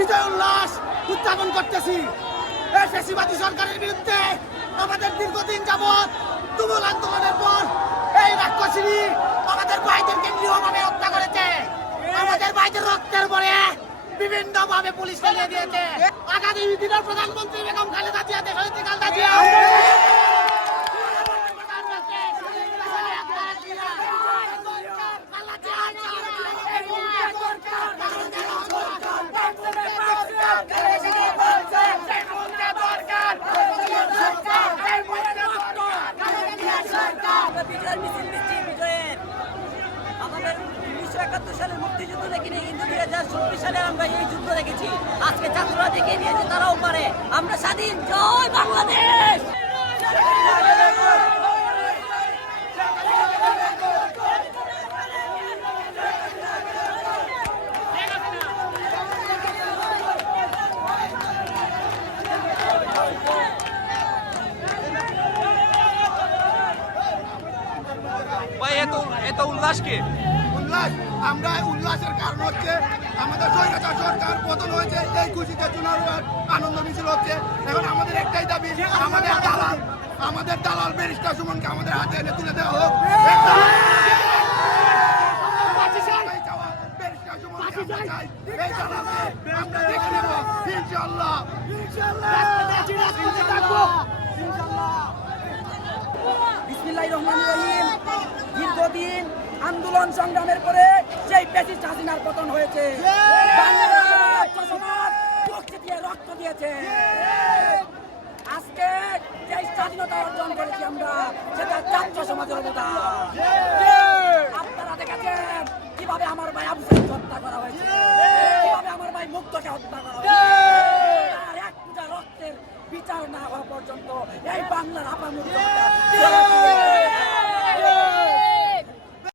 বিজয় উল্লাস উদযাপন করতেছি। এই সরকারের বিরুদ্ধে আমাদের দীর্ঘদিন যাবৎ তুমুল আন্দোলনের পর এই রাক্ষসী আমাদের ভাইদেরকে নিরীহভাবে হত্যা করেছে। আমাদের ভাইদের রক্তের পরে বিভিন্ন ভাবে পুলিশ ফেলিয়ে দিয়েছে আগামী দিনের প্রধানমন্ত্রী বেগম খালেদা জিয়া খালেদা জিয়া। বিজয়ের মিছিল দিচ্ছি বিজয়ের। আমাদের উনিশশো একাত্তর সালের মুক্তিযুদ্ধ দেখিনি, কিন্তু দুই হাজার চব্বিশ সালে আমরা এই যুদ্ধ দেখেছি। আজকে ছাত্ররা দেখিয়ে দিয়েছে তারাও পারে। আমরা স্বাধীন। জয় বাংলাদেশ! ভাই এত এত উল্লাস কে উল্লাস আমরা উল্লাসের কারণ হচ্ছে আমাদের স্বৈরাচার সরকার পতন হয়েছে এই খুশিতে চুনারুয়ার আনন্দ মিছিল হচ্ছে এখন আমাদের একটাই দাবি আমাদের দালাল আমাদের দালাল ব্যারিস্টার সুমনকে আমাদের হাতে এনে তুলে দেওয়া হোক রহমান রহিম দীর্ঘদিন আন্দোলন সংগ্রামের পরে সেই পেশিস হাসিনার পতন হয়েছে রক্ত দিয়ে রক্ত দিয়েছে। আজকে যে স্বাধীনতা অর্জন করেছি আমরা সেটা ছাত্র সমাজের অবদান। আপনারা দেখেছেন কীভাবে আমার ভাই আবু সাইদ হত্যা করা হয়েছে। কীভাবে আমার ভাই মুক্তকে হত্যা করা হয়েছে। আর এক পূজা রক্তের বিচার না হওয়া পর্যন্ত এই বাংলার জনতা